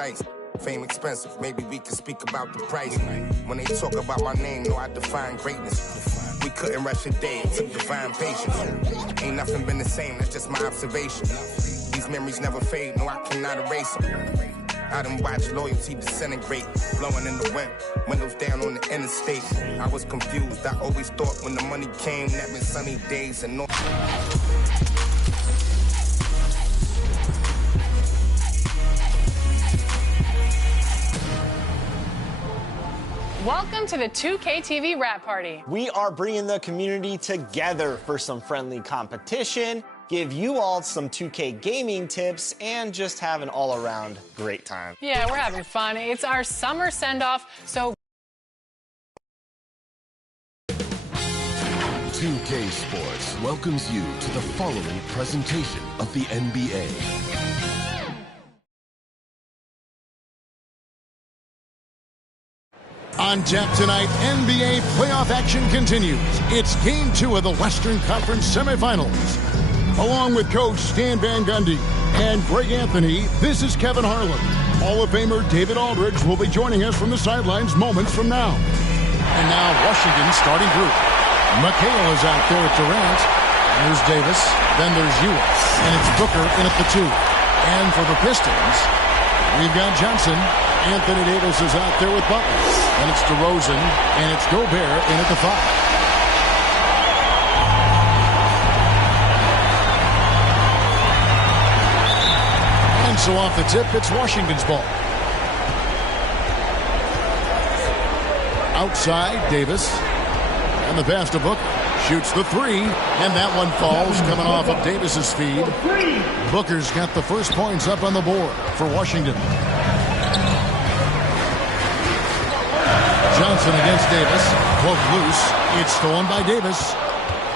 rights. Fame expensive, maybe we can speak about the price. When they talk about my name, no, I define greatness. We couldn't rush a day, it took divine patience. Ain't nothing been the same, that's just my observation. These memories never fade, no, I cannot erase them. I done watched loyalty disintegrate, blowing in the wind, windows down on the interstate. I was confused, I always thought when the money came, that meant sunny days and no. Welcome to the 2K TV Rap Party. We are bringing the community together for some friendly competition, give you all some 2K gaming tips, and just have an all-around great time. Yeah, we're having fun. It's our summer send-off, so 2K Sports welcomes you to the following presentation of the NBA. On tap tonight, NBA playoff action continues. It's Game 2 of the Western Conference semifinals. Along with Coach Stan Van Gundy and Greg Anthony, this is Kevin Harlan. Hall of Famer David Aldridge will be joining us from the sidelines moments from now. And now Washington's starting group. McHale is out there at Durant. There's Davis. Then there's Ewing. And it's Booker in at the 2. And for the Pistons, we've got Johnson. Anthony Davis is out there with Butler. And it's DeRozan, and it's Gobert in at the 5. And so off the tip, it's Washington's ball. Outside, Davis. And the pass to Booker. Shoots the 3, and that one falls, coming off of Davis's feed. Booker's got the first points up on the board for Washington. Johnson against Davis. Cloak loose. It's stolen by Davis.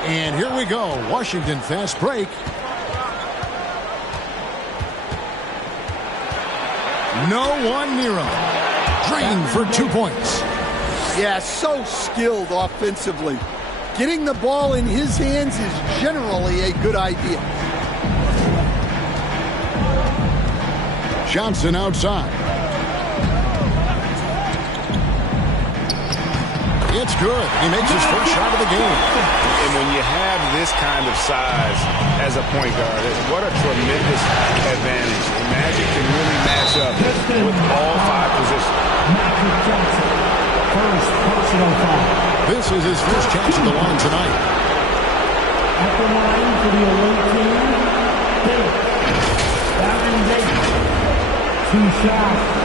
And here we go. Washington fast break. No one near him. Drained for 2 points. Yeah, so skilled offensively. Getting the ball in his hands is generally a good idea. Johnson outside. It's good. He makes his first shot of the game. And when you have this kind of size as a point guard, what a tremendous advantage. And Magic can really match up with all 5 positions. Magic Johnson, first personal foul. This is his first chance at the line tonight. At the line for the away team, Davis. Baron Davis. 2 shots.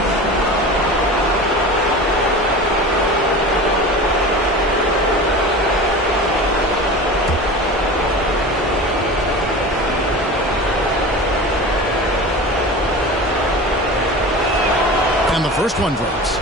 And the first one drops.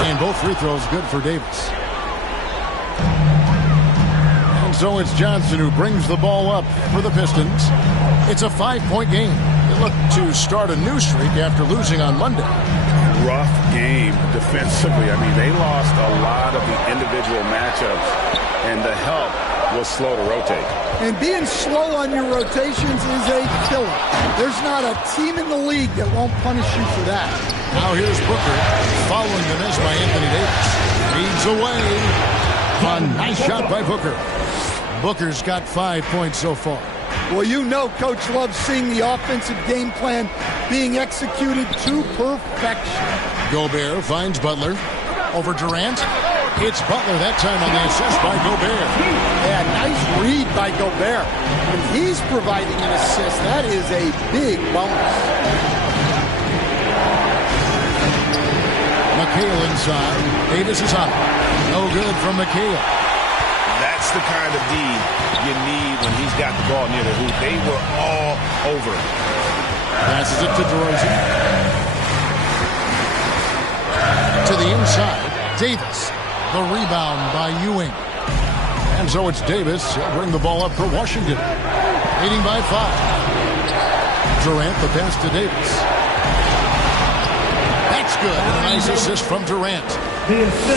And both free throws good for Davis. And so it's Johnson who brings the ball up for the Pistons. It's a 5-point game. They look to start a new streak after losing on Monday. Rough game defensively. I mean, they lost a lot of the individual matchups, and the help was slow to rotate. And being slow on your rotations is a killer. There's not a team in the league that won't punish you for that. Now here's Booker, following the miss by Anthony Davis. Leads away. A nice shot by Booker. Booker's got 5 points so far. Well, you know Coach loves seeing the offensive game plan being executed to perfection. Gobert finds Butler. Over Durant. It's Butler that time on the assist by Gobert. Yeah, nice read by Gobert. When he's providing an assist, that is a big bonus. McHale inside. Davis is up. No good from McHale. That's the kind of D you need when he's got the ball near the hoop. They were all over. Passes it to DeRozan. To the inside. Davis. The rebound by Ewing. And so it's Davis. He'll bring the ball up for Washington. Leading by 5. Durant, the pass to Davis. That's good. And a nice assist from Durant.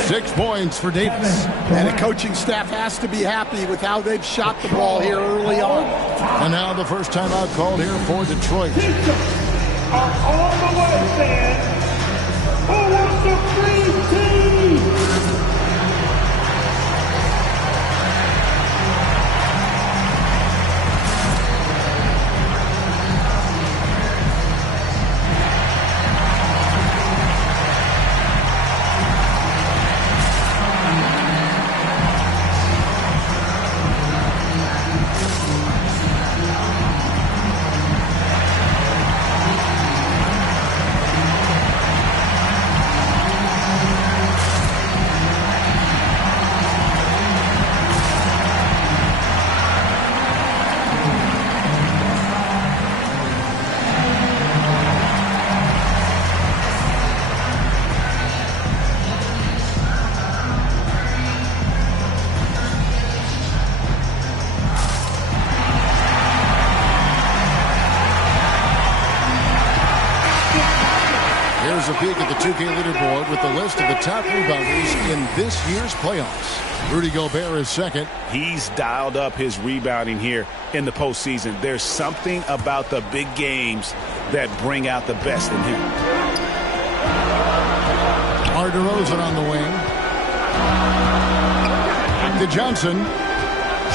6 points for Davis. And the coaching staff has to be happy with how they've shot the ball here early on. And now the first timeout called here for Detroit. Are on the way, fans. Who wants a free team? Here's a peek at the 2K leaderboard with the list of the top rebounders in this year's playoffs. Rudy Gobert is second. He's dialed up his rebounding here in the postseason. There's something about the big games that bring out the best in him. DeRozan on the wing. Back to Johnson.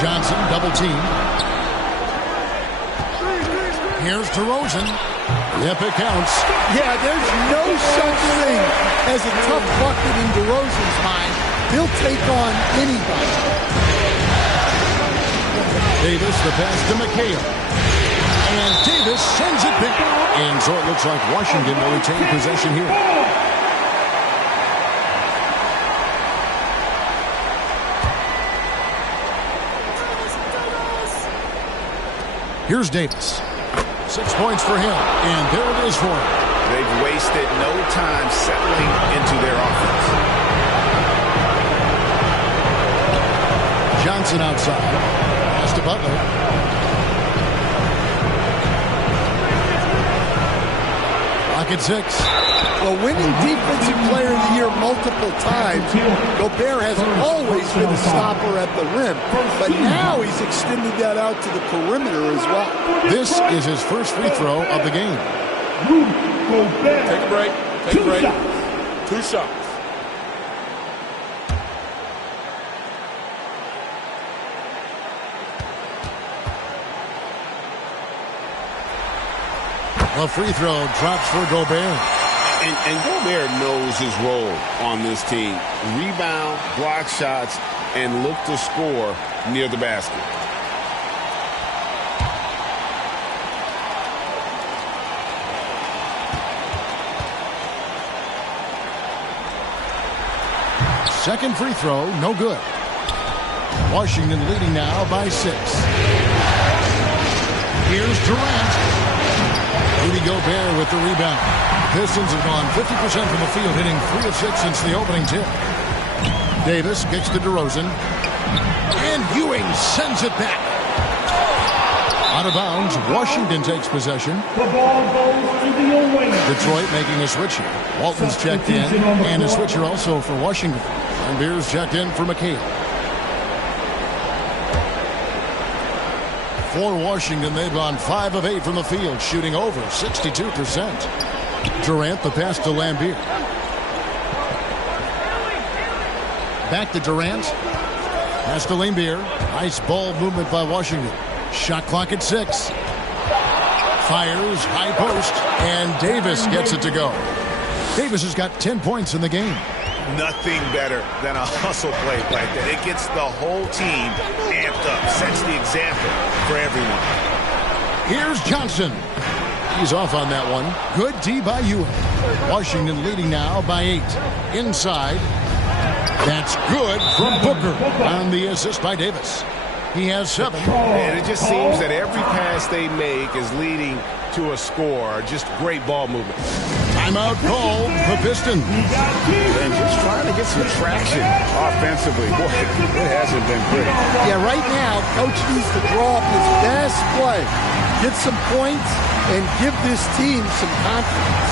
Johnson double team. Here's DeRozan. Yep, it counts. Yeah, there's no such thing as a tough bucket in DeRozan's mind. He'll take on anybody. Davis, the pass to McHale. And Davis sends it back. And so it looks like Washington will retain possession here. Here's Davis. 6 points for him, and there it is for him. They've wasted no time settling into their offense. Johnson outside. Pass to Butler. Lock at 6. Well, winning Defensive Player of the Year multiple times, Gobert has always been a stopper at the rim. But now he's extended that out to the perimeter as well. This is his first free throw of the game. Take a break. Take a break. 2 shots. A free throw drops for Gobert. And Gobert knows his role on this team. Rebound, block shots, and look to score near the basket. Second free throw, no good. Washington leading now by 6. Here's Durant. Rudy Gobert with the rebound. The Pistons have gone 50% from the field, hitting 3 of 6 since the opening tip. Davis gets to DeRozan. And Ewing sends it back. Out of bounds, Washington takes possession. The ball goes to the away. Detroit making a switch here. Walton's checked in, and a switcher also for Washington. And Beers checked in for McHale. For Washington, they've gone 5 of 8 from the field, shooting over 62%. Durant, the pass to Lambeer. Back to Durant. Pass to Lambeer. Nice ball movement by Washington. Shot clock at 6. Fires, high post, and Davis gets it to go. Davis has got 10 points in the game. Nothing better than a hustle play like that. It gets the whole team amped up, sets the example for everyone. Here's Johnson. He's off on that one. Good D by Ewing. Washington leading now by 8. Inside. That's good from Booker. On the assist by Davis. He has 7. And it just seems that every pass they make is leading to a score. Just great ball movement. Timeout called the Pistons. And just trying to get some traction offensively. Boy, it hasn't been pretty. Yeah, right now, Coach needs to draw up his best play. get some points and give this team some confidence.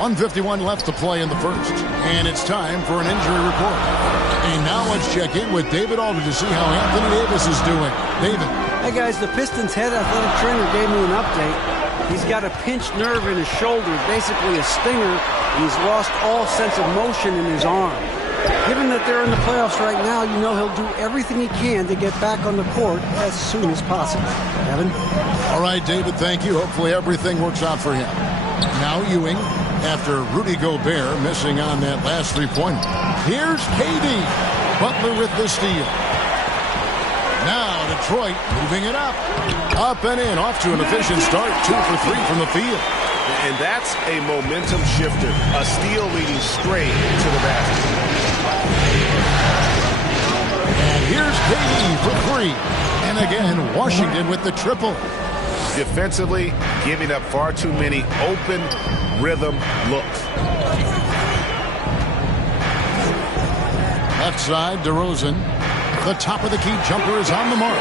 .151 left to play in the first, and it's time for an injury report. And now let's check in with David Alder to see how Anthony Davis is doing. David. Hey guys, the Pistons head athletic trainer gave me an update. He's got a pinched nerve in his shoulder, basically a stinger, and he's lost all sense of motion in his arm. Given that they're in the playoffs right now, you know he'll do everything he can to get back on the court as soon as possible. Kevin? All right, David, thank you. Hopefully everything works out for him. Now Ewing, after Rudy Gobert missing on that last three-pointer. Here's KD. Butler with the steal. Now Detroit moving it up. Up and in, off to an efficient start. 2 for 3 from the field. And that's a momentum shifter. A steal leading straight to the basket. And here's KD for 3. And again, Washington with the triple. Defensively, giving up far too many open rhythm looks. Left side, DeRozan. The top of the key jumper is on the mark.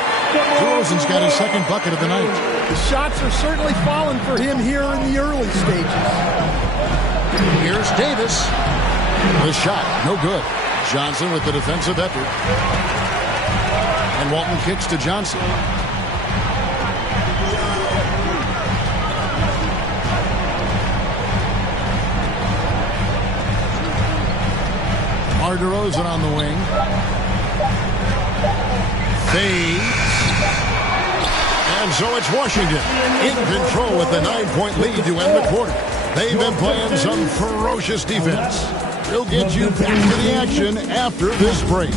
DeRozan's got his second bucket of the night. The shots are certainly falling for him here in the early stages. Here's Davis. The shot, no good. Johnson with the defensive effort. And Walton kicks to Johnson. DeRozan on the wing. Fades. And so it's Washington in control with the 9-point lead to end the quarter. They've been playing some ferocious defense. We'll get you back to the action after this break.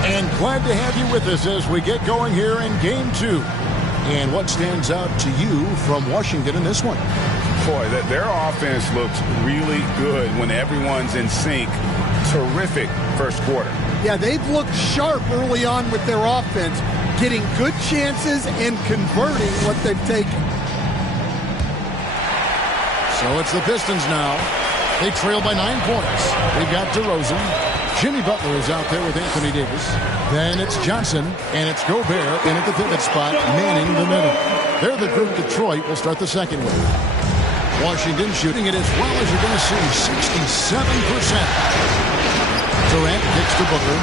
And glad to have you with us as we get going here in Game 2. And what stands out to you from Washington in this one? Boy, their offense looks really good when everyone's in sync. Terrific first quarter. Yeah, they've looked sharp early on with their offense, getting good chances and converting what they've taken. So it's the Pistons now. They trail by 9 points. They've got DeRozan. Jimmy Butler is out there with Anthony Davis. Then it's Johnson, and it's Gobert in at the pivot spot, manning the middle. They're the group Detroit will start the second with. Washington shooting it as well as you're going to see, 67%. Durant kicks to Booker.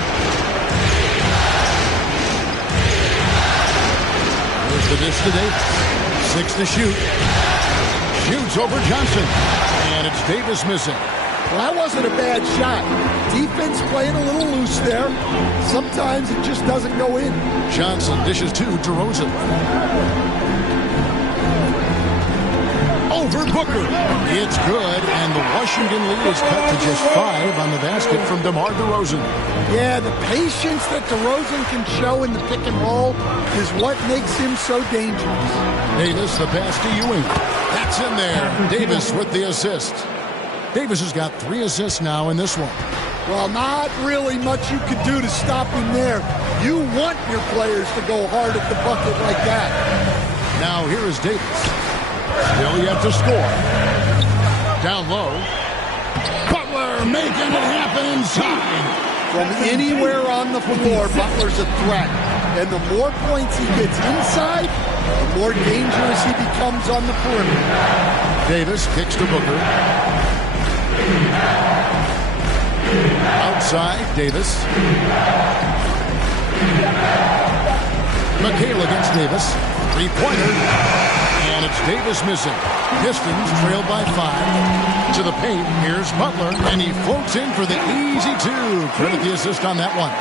Here's the dish to Davis. 6 to shoot. Shoots over Johnson. And it's Davis missing. Well, that wasn't a bad shot. Defense playing a little loose there. Sometimes it just doesn't go in. Johnson dishes to DeRozan. Over Booker. It's good, and the Washington lead is cut to just 5 on the basket from DeMar DeRozan. Yeah, the patience that DeRozan can show in the pick and roll is what makes him so dangerous. Davis, the pass to Ewing. That's in there. Davis with the assist. Davis has got 3 assists now in this one. Well, not really much you could do to stop him there. You want your players to go hard at the bucket like that. Now here is Davis. Still yet to score. Down low. Butler making it happen inside. From anywhere on the floor, Butler's a threat. And the more points he gets inside, the more dangerous he becomes on the perimeter. Davis kicks to Booker. Outside, Davis. McHale against Davis. Three-pointer. And it's Davis missing. Pistons trailed by 5. To the paint, here's Butler, and he floats in for the easy 2. Credit the assist on that one.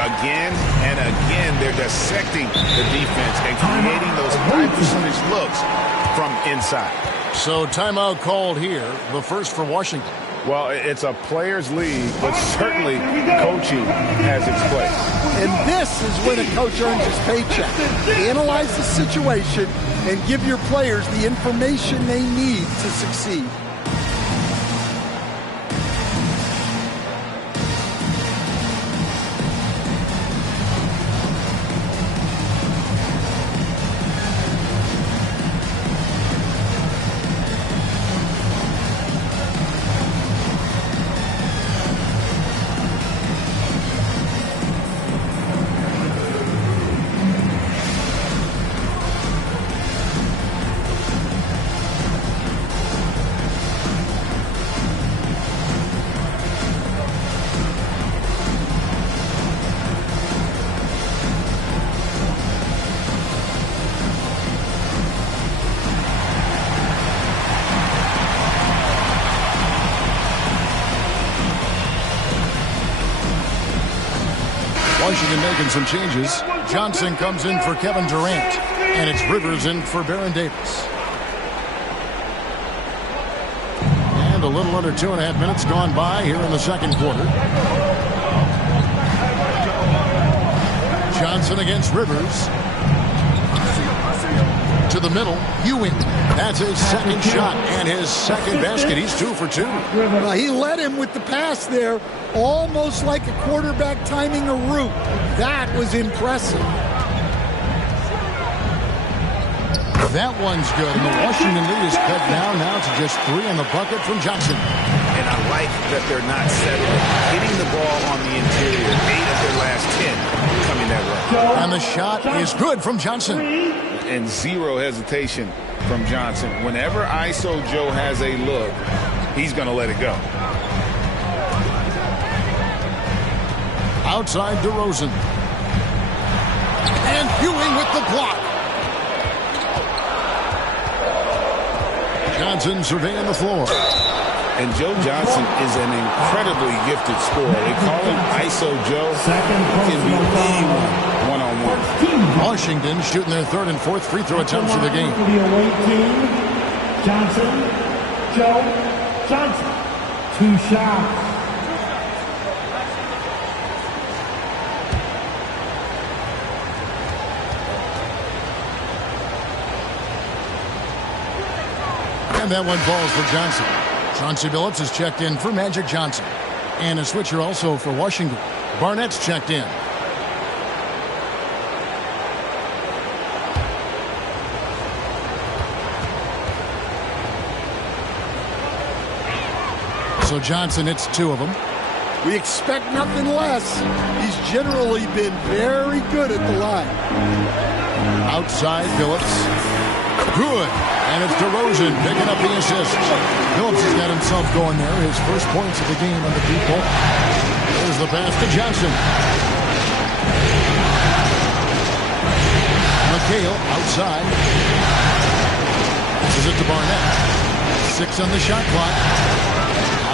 Again and again, they're dissecting the defense and creating those high percentage looks from inside. So timeout called here, the first for Washington. Well, it's a players' league, but certainly coaching has its place. And this is when a coach earns his paycheck. Analyze the situation and give your players the information they need to succeed. Washington making some changes. Johnson comes in for Kevin Durant, and it's Rivers in for Baron Davis. And a little under 2.5 minutes gone by here in the second quarter. Johnson against Rivers. To the middle, Ewing. That's his second shot and his second basket. He's 2 for 2. Well, he led him with the pass there, almost like a quarterback timing a route. That was impressive. That one's good, and the Washington lead is cut now to just 3 in the bucket from Johnson. And I like that they're not settling. Hitting the ball on the interior, 8 of their last 10 coming that way. And the shot is good from Johnson. And zero hesitation from Johnson. Whenever ISO Joe has a look, he's going to let it go. Outside DeRozan. And Ewing with the block. Johnson surveying the floor. And Joe Johnson is an incredibly gifted scorer. They call him ISO Joe. He can be anyone one-on-one. Washington shooting their third and fourth free throw attempts of the game. For the away team, Johnson, Joe Johnson. 2 shots. And that one falls for Johnson. Chauncey Billups is checked in for Magic Johnson. And a switcher also for Washington. Barnett's checked in. So Johnson hits 2 of them. We expect nothing less. He's generally been very good at the line. Outside Billups. Good. And it's DeRozan picking up the assist. Billups has got himself going there. His first points of the game on the deep ball. There's the pass to Johnson. McHale outside. Passes it to Barnett. 6 on the shot clock.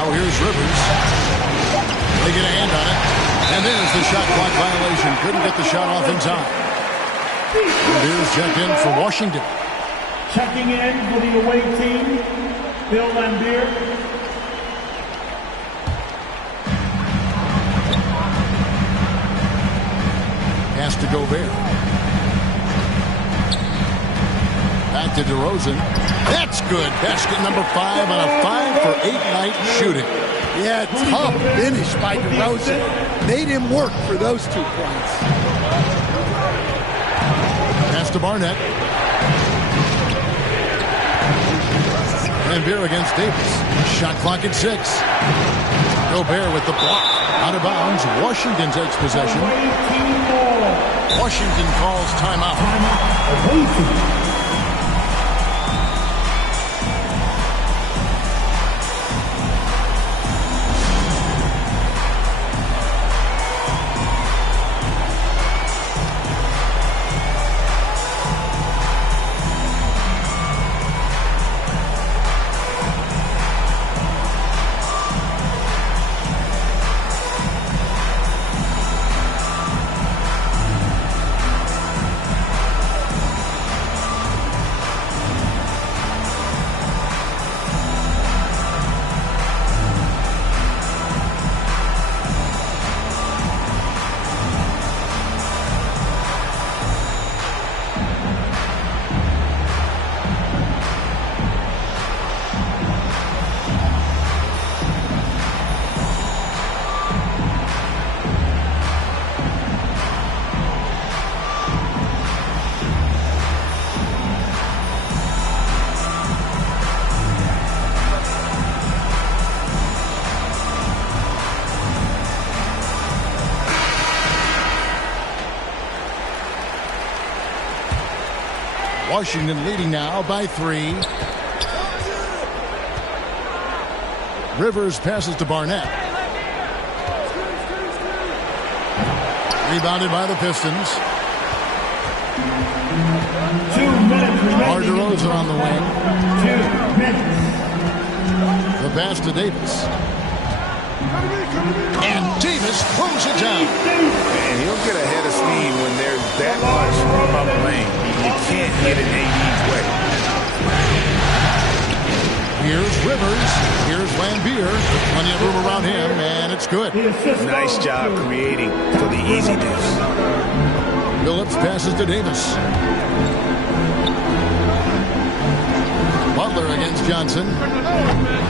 Now here's Rivers. They get a hand on it. And there's the shot clock violation. Couldn't get the shot off in time. And here's checked in for Washington. Checking in for the away team, Bill Lambier. Pass to Gobert. Back to DeRozan. That's good. Basket number 5 on a 5-for-8 night shooting. Yeah, tough finish by DeRozan. Made him work for those 2 points. Pass to Barnett. Lambier against Davis. Shot clock at 6. Gobert with the block. Out of bounds, Washington takes possession. Washington calls timeout. Washington leading now by 3. Rivers passes to Barnett. Rebounded by the Pistons. 2 minutes remaining. DeRozan on the wing. 2 minutes. The pass to Davis. And Davis throws it down. And he'll get ahead of steam when there's that much up lane. You can't get it AD's way. Here's Rivers. Here's Lambeer. Plenty of room around him, and it's good. Nice job creating for the easy deuce. Phillips passes to Davis. Butler against Johnson.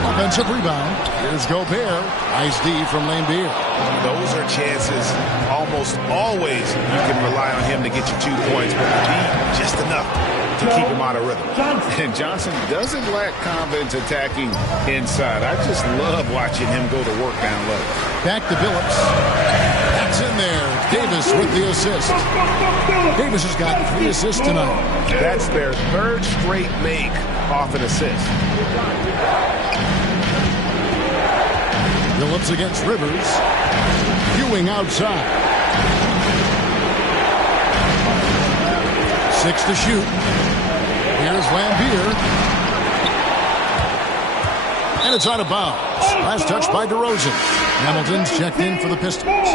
Offensive rebound. Here's Gobert. Nice D from Lambeer. Those are chances almost always you can rely on him to get you 2 points, but the D, just enough to keep him out of rhythm. And Johnson doesn't lack confidence attacking inside. I just love watching him go to work down low. Back to Phillips. That's in there. Davis with the assist. Davis has got 3 assists tonight. That's their 3rd straight make off an assist. Phillips against Rivers. Ewing outside. 6 to shoot. Here's Lambeer. And it's out of bounds. Last touch by DeRozan. Hamilton's checked in for the Pistons.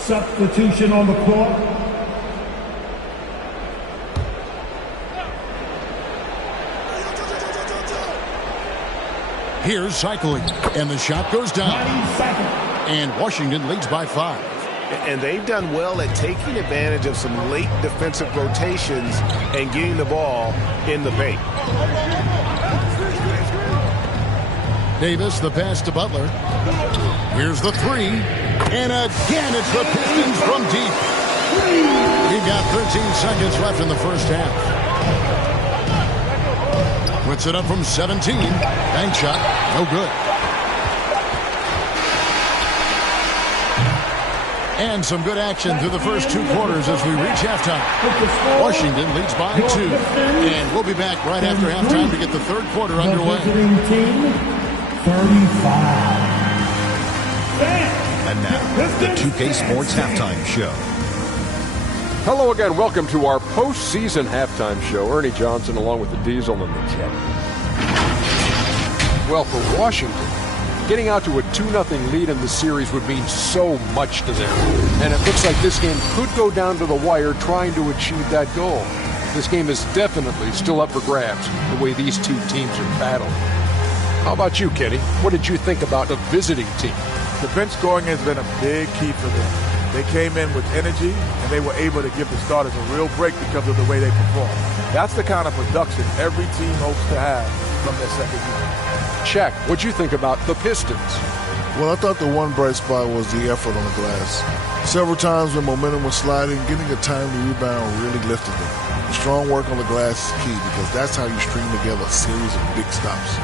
Substitution on the court. Here's cycling. And the shot goes down. And Washington leads by 5. And they've done well at taking advantage of some late defensive rotations and getting the ball in the paint. Davis, the pass to Butler. Here's the 3. And again, it's the Pistons from deep. We've got 13 seconds left in the first half. Puts it up from 17. Bank shot. No good. And some good action through the first 2 quarters as we reach halftime. Washington leads by 2. And we'll be back right after halftime to get the 3rd quarter underway. 35. And now, the 2K Sports Halftime Show. Hello again. Welcome to our postseason halftime show. Ernie Johnson along with the Diesel and the Jet. Well, for Washington, getting out to a 2-0 lead in the series would mean so much to them. And it looks like this game could go down to the wire trying to achieve that goal. This game is definitely still up for grabs, the way these two teams are battling. How about you, Kenny? What did you think about the visiting team? The bench scoring has been a big key for them. They came in with energy, and they were able to give the starters a real break because of the way they performed. That's the kind of production every team hopes to have from their second unit. Shaq, what'd you think about the Pistons? Well, I thought the one bright spot was the effort on the glass. Several times when momentum was sliding, getting a timely rebound really lifted them. Strong work on the glass is key because that's how you string together a series of big stops.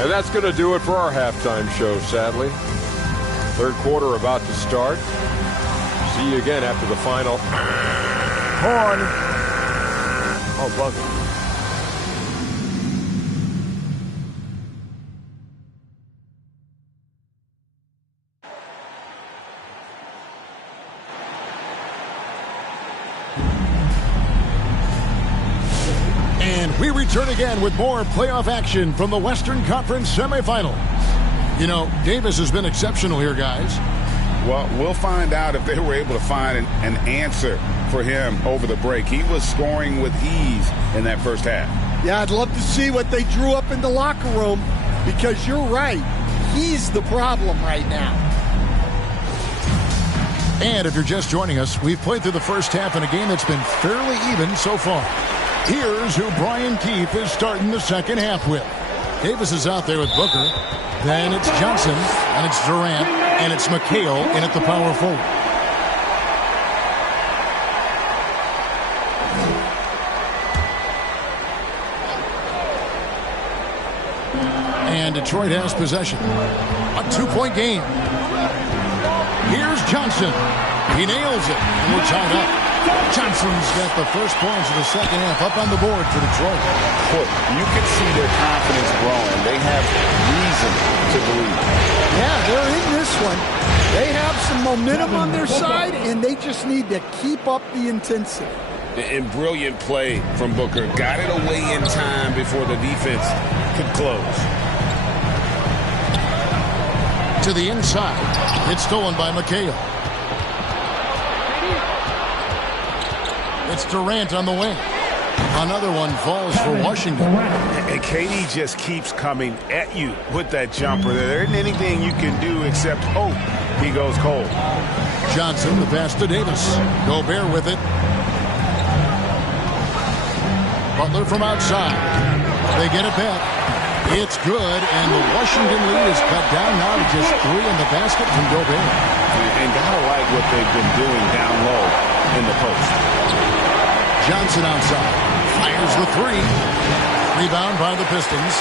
And that's going to do it for our halftime show, sadly. Third quarter about to start. See you again after the final. Horn. Oh, buzzer. And we return again with more playoff action from the Western Conference semifinals. You know, Davis has been exceptional here, guys. Well, we'll find out if they were able to find an answer for him over the break. He was scoring with ease in that first half. Yeah, I'd love to see what they drew up in the locker room, because you're right. He's the problem right now. And if you're just joining us, we've played through the first half in a game that's been fairly even so far. Here's who Brian Keefe is starting the second half with. Davis is out there with Booker. Then it's Johnson, and it's Durant, and it's McHale in at the power forward. And Detroit has possession. A two-point game. Here's Johnson. He nails it, and we're tied up. Johnson's got the first points of the second half up on the board for Detroit. Look, you can see their confidence growing. They have reason to believe. Yeah, they're in this one. They have some momentum on their side, and they just need to keep up the intensity. And brilliant play from Booker. Got it away in time before the defense could close. To the inside. It's stolen by McHale. It's Durant on the wing. Another one falls for Washington. And KD just keeps coming at you with that jumper. There isn't anything you can do except hope he goes cold. Johnson, the pass to Davis. Gobert with it. Butler from outside. They get it back. It's good, and the Washington lead is cut down now to just 3 in the basket from Gobert. And gotta like what they've been doing down low in the post. Johnson outside. Fires the three. Rebound by the Pistons.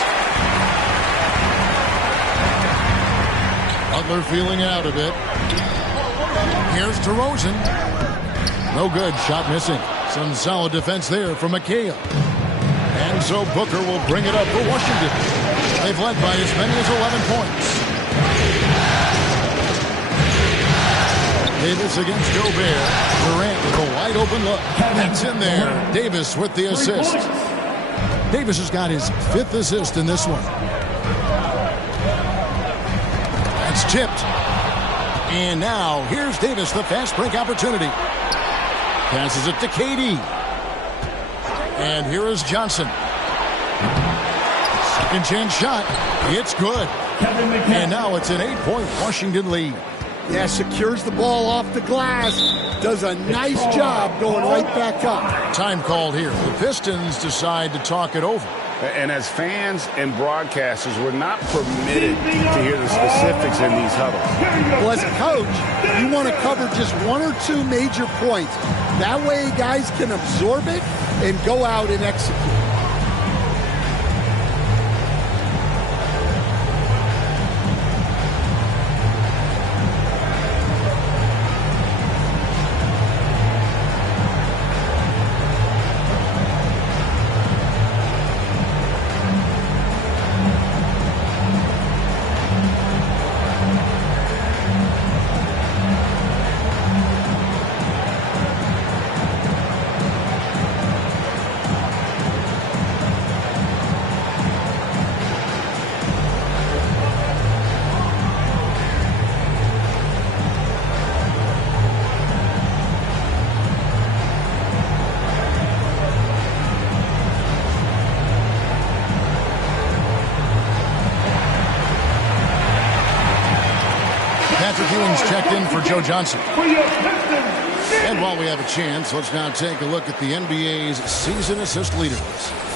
Butler feeling it out a bit. Here's DeRozan. No good. Shot missing. Some solid defense there from McHale. And so Booker will bring it up for Washington. They've led by as many as 11 points. Davis against Gobert. Durant with a wide open look. That's in there. Davis with the assist. Davis has got his 5th assist in this one. That's tipped. And now here's Davis, the fast break opportunity. Passes it to KD. And here is Johnson. Second chance shot. It's good. And now it's an 8-point Washington lead. Yeah, secures the ball off the glass. Does a nice job going right back up. Time called here. The Pistons decide to talk it over. And as fans and broadcasters, we're not permitted to hear the specifics in these huddles. Well, as a coach, you want to cover just 1 or 2 major points. That way guys can absorb it and go out and execute. Checked in for Joe Johnson. And while we have a chance, let's now take a look at the NBA's season assist leaders.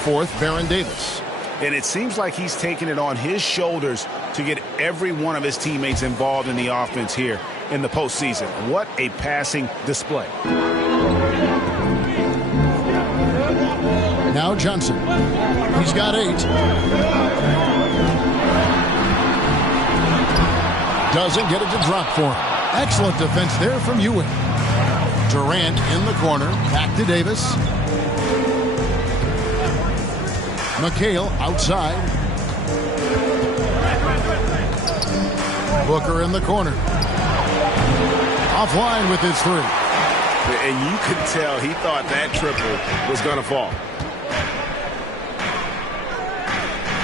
4th, Baron Davis. And it seems like he's taking it on his shoulders to get every one of his teammates involved in the offense here in the postseason. What a passing display. Now Johnson. He's got 8. doesn't get it to drop for him. Excellent defense there from Ewing. Durant in the corner. Back to Davis. McHale outside. Booker in the corner. Offline with his three. And you could tell he thought that triple was going to fall.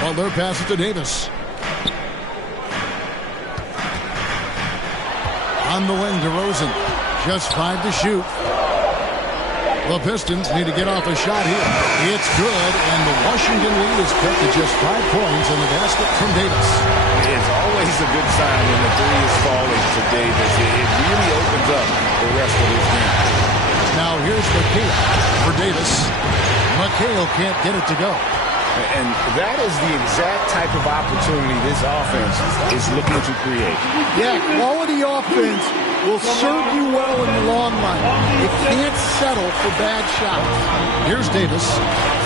Butler passes to Davis. On the wing to Rosen. Just 5 to shoot. The Pistons need to get off a shot here. It's good, and the Washington lead is cut to just 5 points in the basket from Davis. It's always a good sign when the three is falling to Davis. It really opens up the rest of his game. Now here's McHale for Davis. McHale can't get it to go. And that is the exact type of opportunity this offense is looking to create. Yeah, quality offense will serve you well in the long run. It can't settle for bad shots. Here's Davis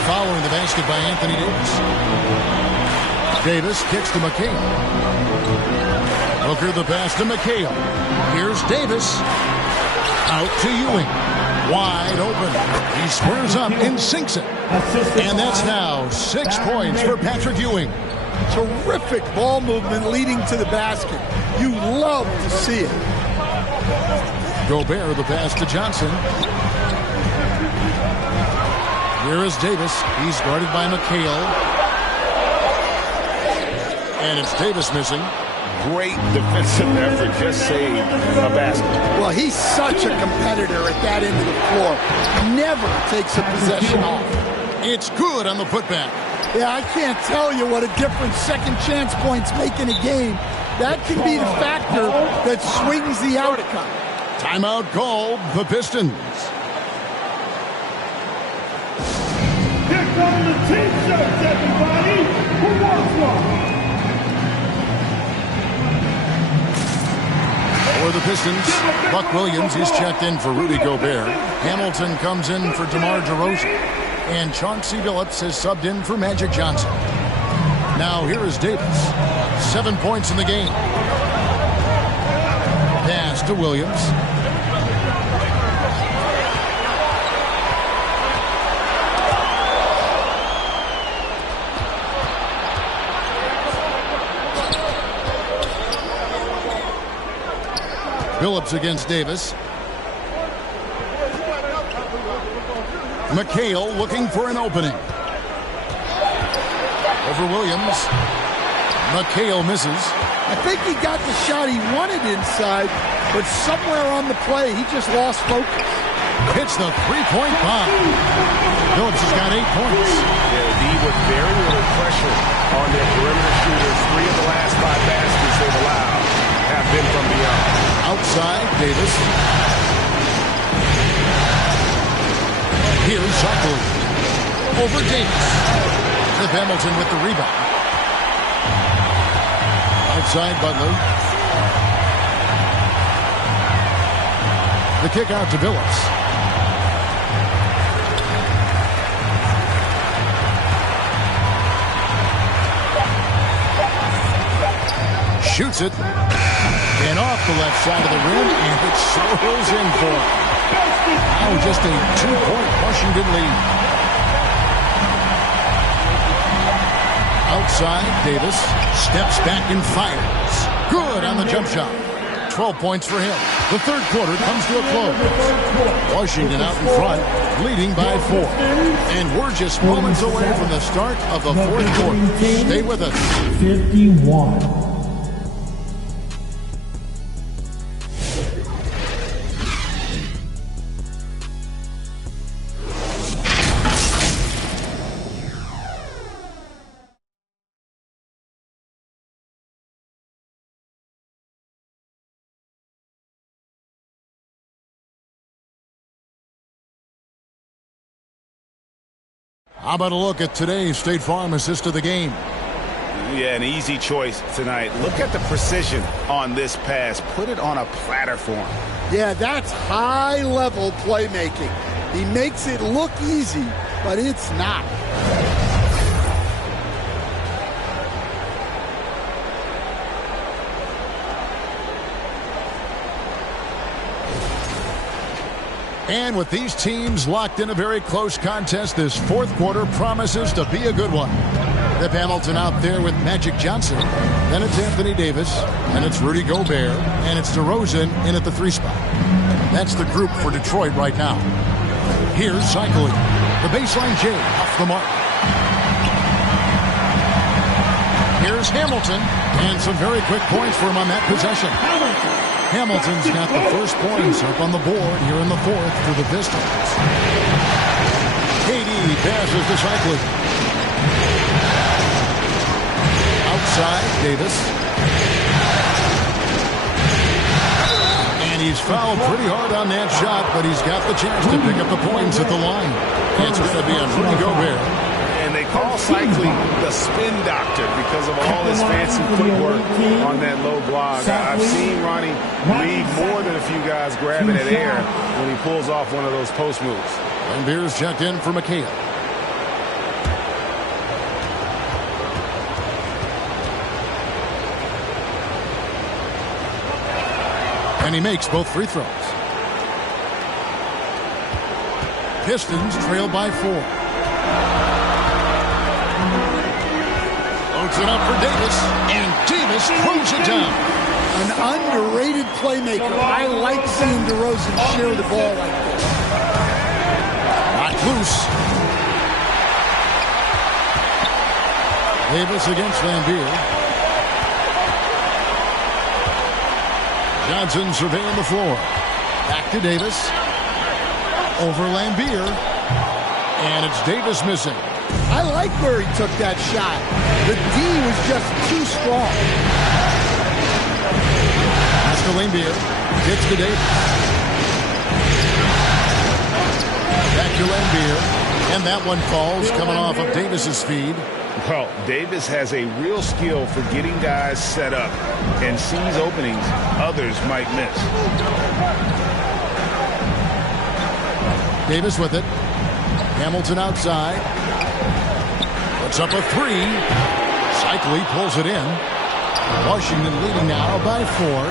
following the basket by Anthony Davis. Davis kicks to McHale. Booker the pass to McHale. Here's Davis. Out to Ewing. Wide open. He squares up and sinks it. And that's now 6 points for Patrick Ewing. Terrific ball movement leading to the basket. You love to see it. Gobert the pass to Johnson. Here is Davis. He's guarded by McHale. And it's Davis missing. Great defensive effort, just saved a basket. Well, he's such a competitor at that end of the floor. Never takes a possession off. It's good on the putback. Yeah, I can't tell you what a difference second chance points make in a game. That can be the factor that swings the outcome. Timeout called the Pistons. Here come the T-shirts, everybody. Who wants one? For the Pistons, Buck Williams is checked in for Rudy Gobert. Hamilton comes in for DeMar DeRozan. And Chauncey Billups has subbed in for Magic Johnson. Now here is Davis. 7 points in the game. Pass to Williams. Billups against Davis. McHale looking for an opening. Over Williams. McHale misses. I think he got the shot he wanted inside, but somewhere on the play, he just lost focus. Hits the three-point bomb. Billups has got 8 points. Yeah, D with very little pressure on their perimeter shooters. 3 of the last 5 baskets they've allowed have been from beyond. Outside, Davis. Here's Shockley. Over Davis. Cliff Hamilton with the rebound. Outside, Butler. The kick out to Billups. Shoots it. And off the left side of the rim, and it swirls in for him. Now just a 2-point Washington lead. Outside, Davis steps back and fires. Good on the jump shot. 12 points for him. The third quarter comes to a close. Washington out in front, leading by 4. And we're just moments away from the start of the fourth quarter. Stay with us. 51. How about a look at today's State Farm assist of the game? Yeah, an easy choice tonight. Look at the precision on this pass. Put it on a platter for him. Yeah, that's high-level playmaking. He makes it look easy, but it's not. And with these teams locked in a very close contest, this fourth quarter promises to be a good one. Rip Hamilton out there with Magic Johnson. Then it's Anthony Davis. And it's Rudy Gobert. And it's DeRozan in at the 3 spot. That's the group for Detroit right now. Here's cycling. The baseline J off the mark. Here's Hamilton. And some very quick points for him on that possession. Hamilton's got the first points up on the board here in the fourth for the Pistons. KD passes to Cycling. Outside, Davis. And he's fouled pretty hard on that shot, but he's got the chance to pick up the points at the line. It's going to be on Rudy Gobert. And they call Cycling the spin doctor because of all his fancy footwork on that low block. I've seen Ronnie leave more than a few guys grabbing at air when he pulls off one of those post moves. And Beers checked in for McHale. And he makes both free throws. Pistons trail by 4. Loads it up for Davis, and Davis throws it down. An underrated playmaker. I like seeing DeRozan share the ball like this. Not loose. Davis against Lambeer. Johnson surveying the floor. Back to Davis. Over Lambeer. And it's Davis missing. I like where he took that shot. The D was just too strong. Pass to Lambeer. Gets to Davis. Back to Lambeer. And that one falls coming off of Davis's feed. Well, Davis has a real skill for getting guys set up and sees openings others might miss. Davis with it. Hamilton outside. Puts up a 3. Cycling pulls it in. Washington leading now by 4.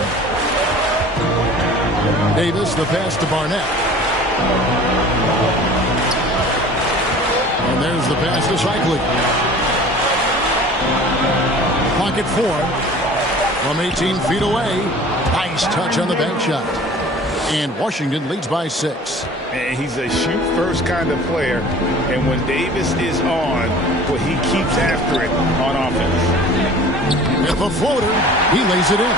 Davis the pass to Barnett. And there's the pass to Cycling. Pocket 4 from 18 feet away. Nice touch on the bank shot. And Washington leads by 6. And he's a shoot-first kind of player. And when Davis is on, well, he keeps after it on offense. With a floater, he lays it in.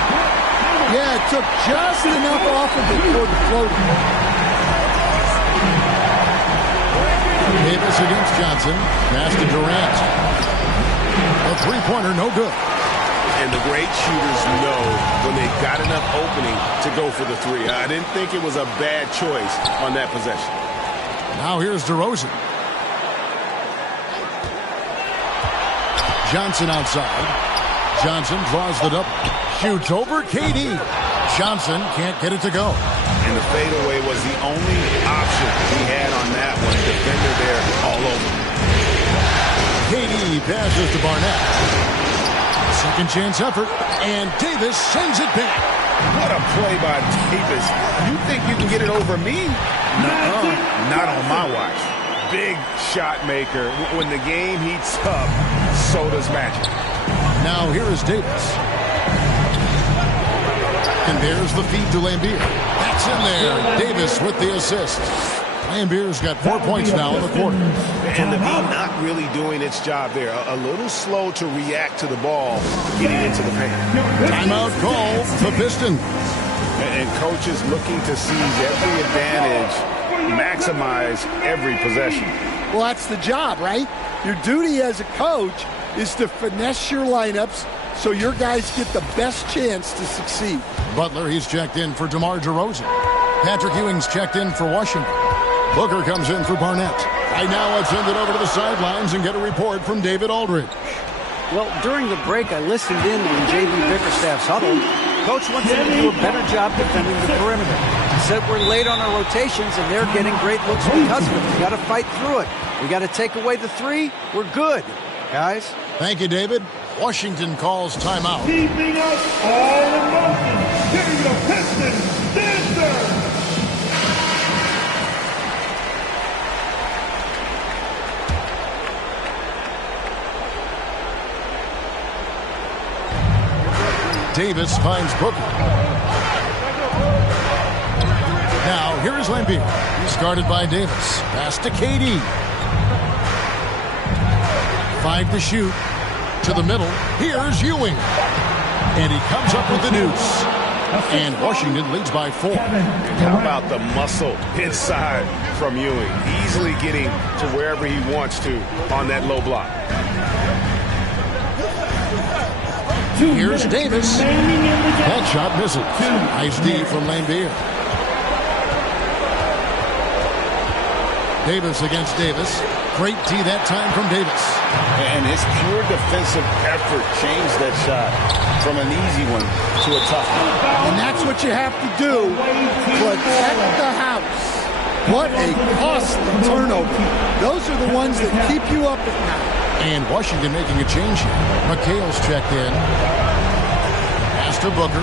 Yeah, it took just enough off of it for the floater. Davis against Johnson. Pass to Durant. A three-pointer, no good. And the great shooters know when they've got enough opening to go for the 3. I didn't think it was a bad choice on that possession. Now here's DeRozan. Johnson outside. Johnson draws the double. Shoots over KD. Johnson can't get it to go. And the fadeaway was the only option he had on that one. Defender there all over. KD passes to Barnett. Second chance effort, and Davis sends it back. What a play by Davis. You think you can get it over me? No, not on my watch. Big shot maker. When the game heats up, so does Magic. Now here is Davis. And there's the feed to Lambeer. That's in there. Davis with the assist. Lambeer's got 4 points now in the quarter. And the V not really doing its job there. A little slow to react to the ball getting into the paint. Timeout call, the Pistons. And coaches looking to seize every advantage, maximize every possession. Well, that's the job, right? Your duty as a coach is to finesse your lineups so your guys get the best chance to succeed. Butler, he's checked in for DeMar DeRozan. Patrick Ewing's checked in for Washington. Booker comes in for Barnett. Right now, let's send it over to the sidelines and get a report from David Aldridge. Well, during the break, I listened in on JB Bickerstaff's huddle. Coach wants them to do a better job defending the perimeter. He said we're late on our rotations, and they're getting great looks because of it. We got to fight through it. We got to take away the 3. We're good, guys. Thank you, David. Washington calls timeout. Keeping us all in motion, giving the Pistons the answer. Davis finds Booker. Now, here's Lambier. He's guarded by Davis. Pass to KD. 5 to shoot. To the middle. Here's Ewing. And he comes up with the deuce. And Washington leads by 4. How about the muscle inside from Ewing? Easily getting to wherever he wants to on that low block. Here's Davis. That shot misses. Nice D from Lambier. Davis against Davis. Great D that time from Davis. And his pure defensive effort changed that shot from an easy one to a tough one. And that's what you have to do. Protect the house. What a costly turnover. Those are the ones that keep you up at night. And Washington making a change here. McHale's checked in. Pass to Booker.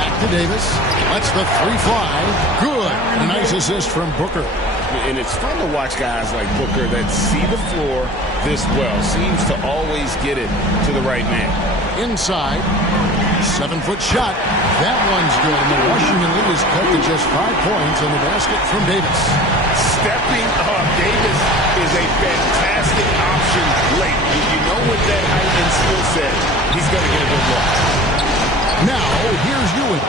Back to Davis. Lets the 3 fly. Good. A nice assist from Booker. And it's fun to watch guys like Booker that see the floor this well. Seems to always get it to the right man. Inside. 7-foot shot. That one's good. And the Washington lead is cut to just 5 points on the basket from Davis. Stepping up. Davis is a fantastic option late. You know with that height and skill set, he's going to get a good look. Now, here's Ewing.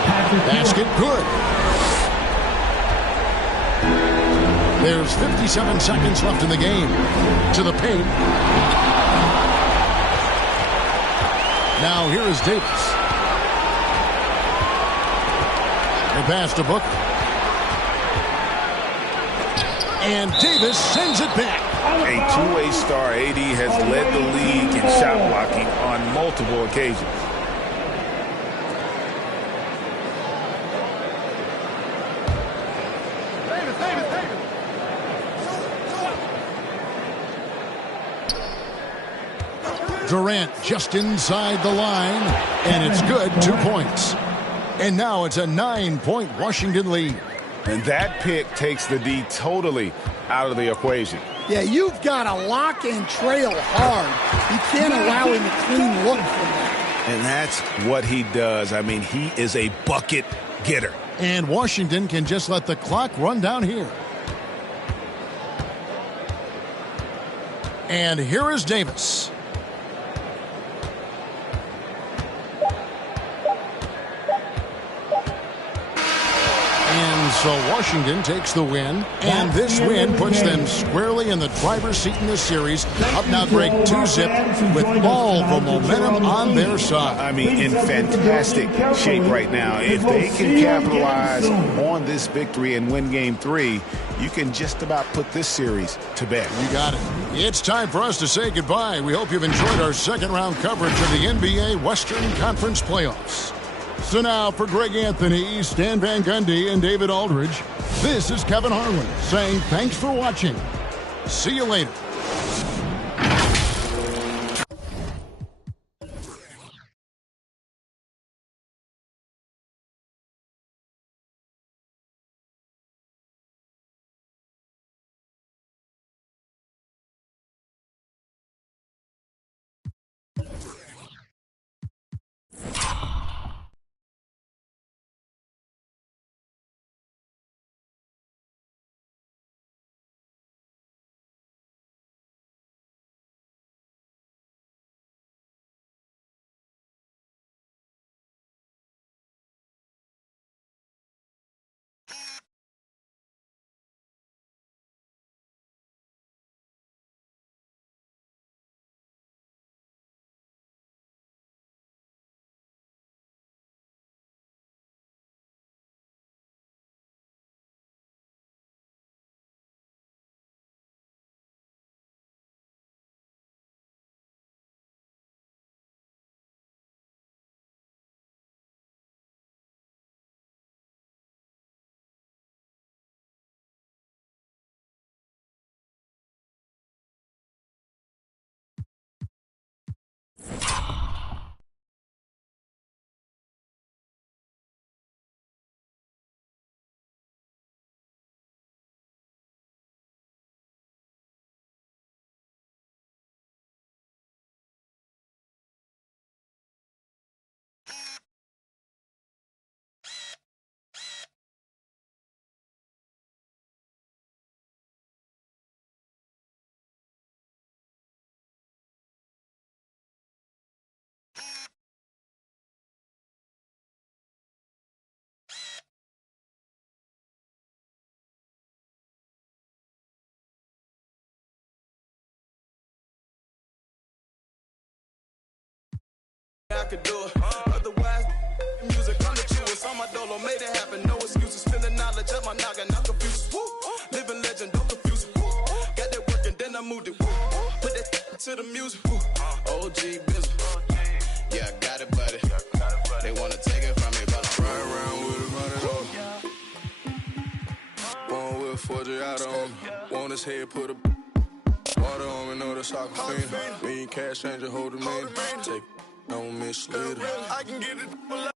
Basket good. There's 57 seconds left in the game. To the paint. Now, here is Davis. The pass to Booker. And Davis sends it back. A two-way star, AD has led the league in shot blocking on multiple occasions. Durant just inside the line, and it's good, 2 points. And now it's a 9-point Washington lead. And that pick takes the D totally out of the equation. Yeah, you've got to lock and trail hard. You can't allow him a clean look from that. And that's what he does. I mean, he is a bucket getter. And Washington can just let the clock run down here. And here is Davis. So Washington takes the win, and this win puts them squarely in the driver's seat in this series. Up now, Greg, 2-zip with all the momentum on their side. I mean, in fantastic shape right now. If they can capitalize on this victory and win Game 3, you can just about put this series to bed. You got it. It's time for us to say goodbye. We hope you've enjoyed our second-round coverage of the NBA Western Conference Playoffs. So now, for Greg Anthony, Stan Van Gundy, and David Aldridge, this is Kevin Harlan saying thanks for watching. See you later. I could do it. Otherwise, music come to chew. It's on my dolo, made it happen. No excuses. Feeling knowledge of my noggin, not confused. Woo. Living legend, don't confuse it. Woo. Got that work and then I moved it. Woo. Put that to the music. Woo. OG business. Yeah, I got it, buddy. They wanna take it from me, but I'm right around with it, running on. Born with a Forgiato on me. Want his head, put a water on me, know the soccer fiend. Me and cash changer, hold the mean. Take, don't mislead it. I can get it.